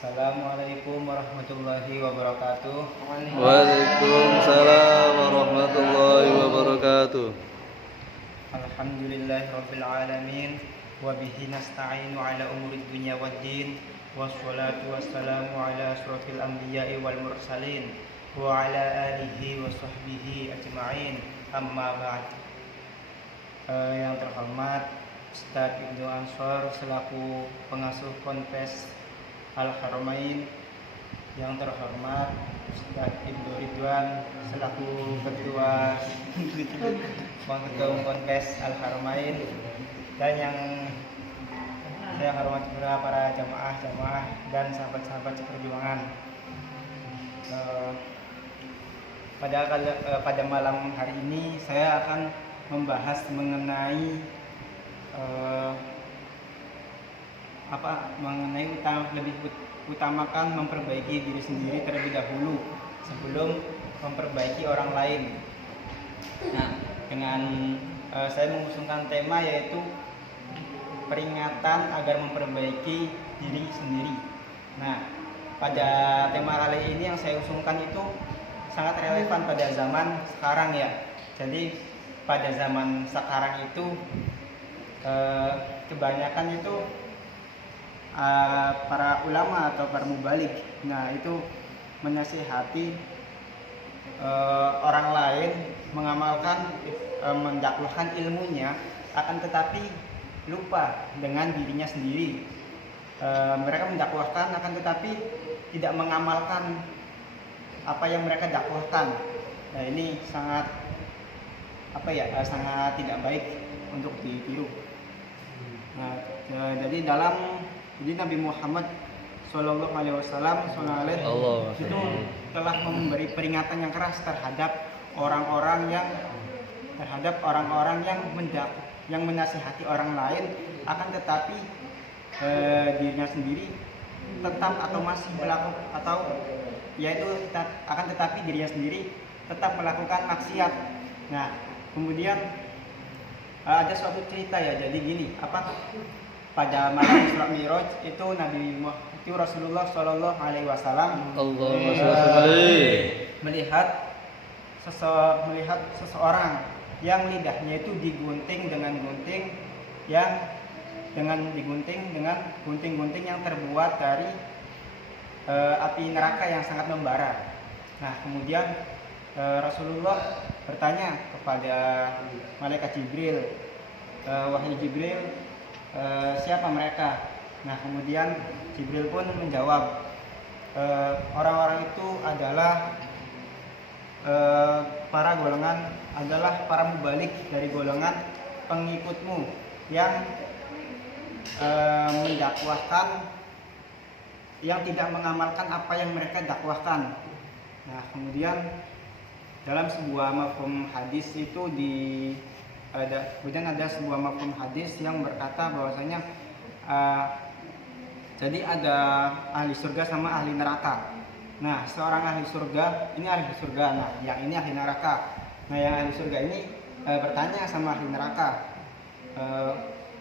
Assalamualaikum warahmatullahi wabarakatuh. Waalaikumsalam warahmatullahi wabarakatuh. Alhamdulillahirabbil alamin wa bihi nasta'inu ala umurid dunya waddin wassalatu wassalamu ala asyrofil anbiya'i wal mursalin wa ala alihi wa sahbihi ajma'in. Amma ba'd. Yang terhormat Ustadz Ibnu Ansor selaku pengasuh Ponpes Al-Haramain, yang terhormat Ustadz Ibnu Ridwan selaku ketua Ponpes Al-Haramain, dan yang saya hormati juga para jamaah dan sahabat-sahabat seperjuangan. Pada malam hari ini saya akan membahas mengenai lebih utamakan memperbaiki diri sendiri terlebih dahulu sebelum memperbaiki orang lain. Nah, dengan saya mengusungkan tema yaitu peringatan agar memperbaiki diri sendiri. Nah, pada tema kali ini yang saya usungkan itu sangat relevan pada zaman sekarang ya. Jadi pada zaman sekarang itu kebanyakan itu para ulama atau para mubalik, nah itu menasihati orang lain mengamalkan, mendakwahkan ilmunya, akan tetapi lupa dengan dirinya sendiri. Mereka mendakwahkan akan tetapi tidak mengamalkan apa yang mereka dakwahkan. Nah ini sangat sangat tidak baik untuk ditiru. Nah, jadi Nabi Muhammad Sallallahu Alaihi Wasallam itu telah memberi peringatan yang keras terhadap orang-orang yang menasihati orang lain, akan tetapi dirinya sendiri tetap atau masih melakukan dirinya sendiri tetap melakukan maksiat. Nah, kemudian ada suatu cerita ya, jadi gini, pada malam Isra Mi'raj itu Rasulullah Shallallahu Alaihi Wasallam melihat seseorang yang lidahnya itu digunting dengan gunting yang terbuat dari api neraka yang sangat membara. Nah, kemudian Rasulullah bertanya kepada malaikat Jibril, wahai Jibril, siapa mereka? Nah, kemudian Jibril pun menjawab, orang-orang itu adalah para mubalik dari golongan pengikutmu yang mendakwahkan, yang tidak mengamalkan apa yang mereka dakwahkan. Nah, kemudian dalam sebuah mafhum hadis itu ada sebuah mafhum hadis yang berkata bahwasanya jadi ada ahli surga sama ahli neraka. Nah, seorang ahli surga, ini ahli surga, nah yang ini ahli neraka. Nah, yang ahli surga ini bertanya sama ahli neraka,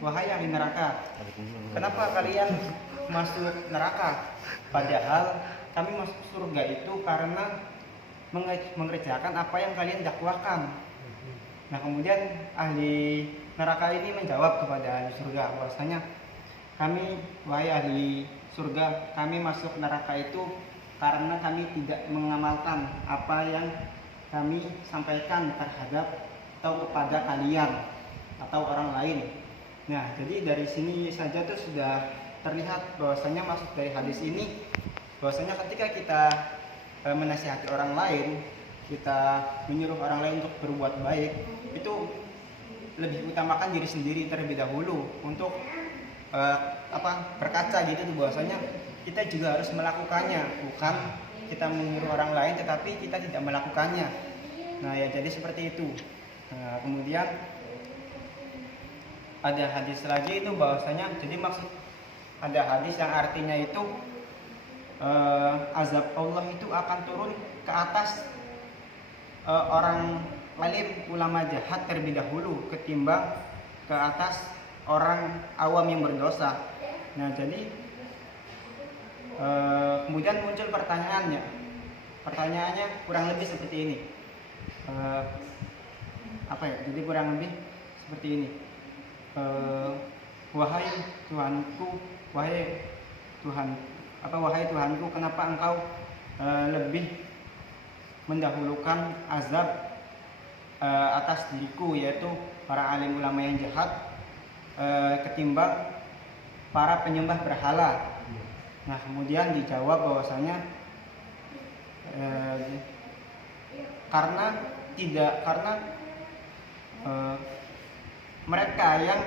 wahai ahli neraka, kenapa kalian masuk neraka? Padahal kami masuk surga itu karena mengerjakan apa yang kalian dakwahkan. Nah, kemudian ahli neraka ini menjawab kepada ahli surga bahwasanya wahai ahli surga, kami masuk neraka itu karena kami tidak mengamalkan apa yang kami sampaikan terhadap atau kepada kalian atau orang lain. Nah, jadi dari sini saja tuh sudah terlihat bahwasanya maksud dari hadis ini bahwasanya ketika kita menasihati orang lain, kita menyuruh orang lain untuk berbuat baik, itu lebih utamakan diri sendiri terlebih dahulu untuk berkaca gitu tuh, bahwasanya kita juga harus melakukannya, bukan kita menyuruh orang lain tetapi kita tidak melakukannya. Nah ya, jadi seperti itu. Nah, kemudian ada hadis lagi itu bahwasanya, jadi maksud ada hadis yang artinya itu azab Allah itu akan turun ke atas orang alim, ulama jahat terlebih dahulu ketimbang ke atas orang awam yang berdosa. Nah, jadi Kemudian muncul pertanyaannya. Pertanyaannya kurang lebih seperti ini. Jadi kurang lebih seperti ini. Wahai Tuhanku, wahai Tuhanku, kenapa Engkau lebih mendahulukan azab atas diriku, yaitu para alim ulama yang jahat, ketimbang para penyembah berhala? Nah, kemudian dijawab bahwasanya karena mereka yang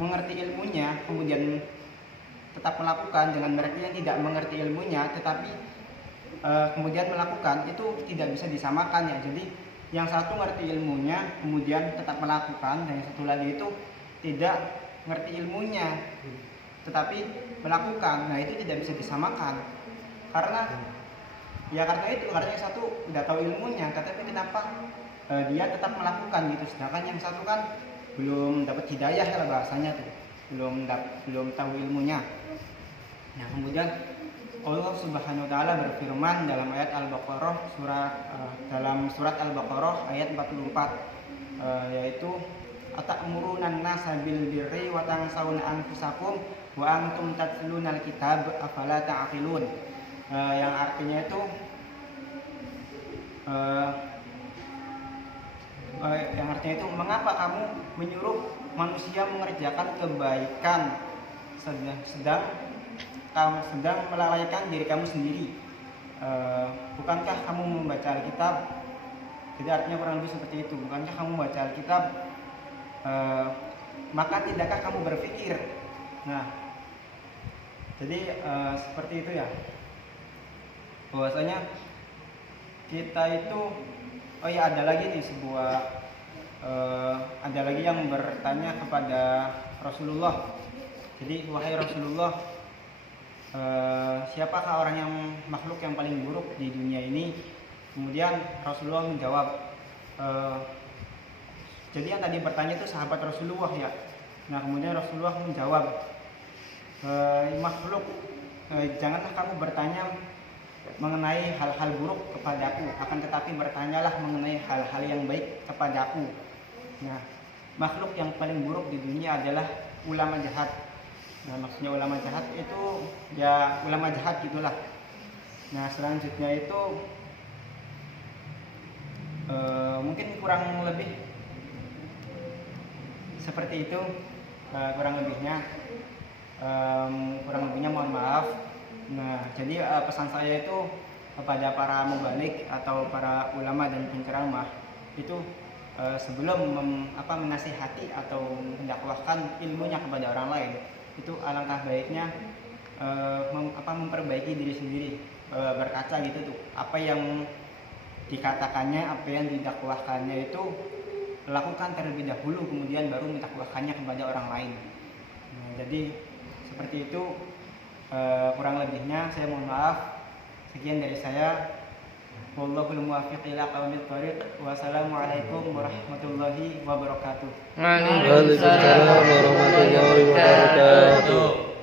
mengerti ilmunya kemudian tetap melakukan, dengan mereka yang tidak mengerti ilmunya tetapi kemudian melakukan, itu tidak bisa disamakan ya. Jadi yang satu mengerti ilmunya kemudian tetap melakukan, dan yang satu lagi itu tidak mengerti ilmunya tetapi melakukan. Nah, itu tidak bisa disamakan karena yang satu tidak tahu ilmunya tetapi kenapa dia tetap melakukan gitu, sedangkan yang satu kan belum dapat hidayah ya bahasanya tuh, belum tahu ilmunya. Nah, kemudian Allah Subhanahu wa taala berfirman dalam ayat Al-Baqarah dalam surat Al-Baqarah ayat 44, yaitu atamuruna an-nasa bil birri wa tansawna anfusakum wa antum tatlunal kitab afala ta'qilun. Yang artinya itu mengapa kamu menyuruh manusia mengerjakan kebaikan sedang melalaikan diri kamu sendiri? Bukankah kamu membaca Alkitab? Jadi artinya kurang lebih seperti itu. Bukankah kamu membaca Alkitab? Maka tidakkah kamu berpikir? Nah, jadi seperti itu ya. Bahwasanya kita itu, ada lagi nih ada lagi yang bertanya kepada Rasulullah. Jadi, wahai Rasulullah, siapakah orang yang makhluk yang paling buruk di dunia ini? Kemudian Rasulullah menjawab, jadi yang tadi bertanya itu sahabat Rasulullah ya. Nah, kemudian Rasulullah menjawab, makhluk, janganlah kamu bertanya mengenai hal-hal buruk kepadaku, akan tetapi bertanyalah mengenai hal-hal yang baik kepadaku. Nah, makhluk yang paling buruk di dunia adalah ulama jahat. Nah, maksudnya ulama jahat itu ya ulama jahat gitulah. Nah, selanjutnya itu mungkin kurang lebih seperti itu, kurang lebihnya mohon maaf. Nah, jadi pesan saya itu kepada para mubalik atau para ulama dan penceramah itu, sebelum menasihati atau mendakwahkan ilmunya kepada orang lain, itu alangkah baiknya memperbaiki diri sendiri, berkaca gitu tuh, apa yang dikatakannya, apa yang didakwahkannya itu lakukan terlebih dahulu, kemudian baru mendakwahkannya kepada orang lain. Nah, jadi seperti itu, kurang lebihnya saya mohon maaf. Sekian dari saya. Wallahul muwaffiq ila aqwamit thoriq. Wassalamualaikum warahmatullahi wabarakatuh. Waalaikumsalam warahmatullahi wabarakatuh.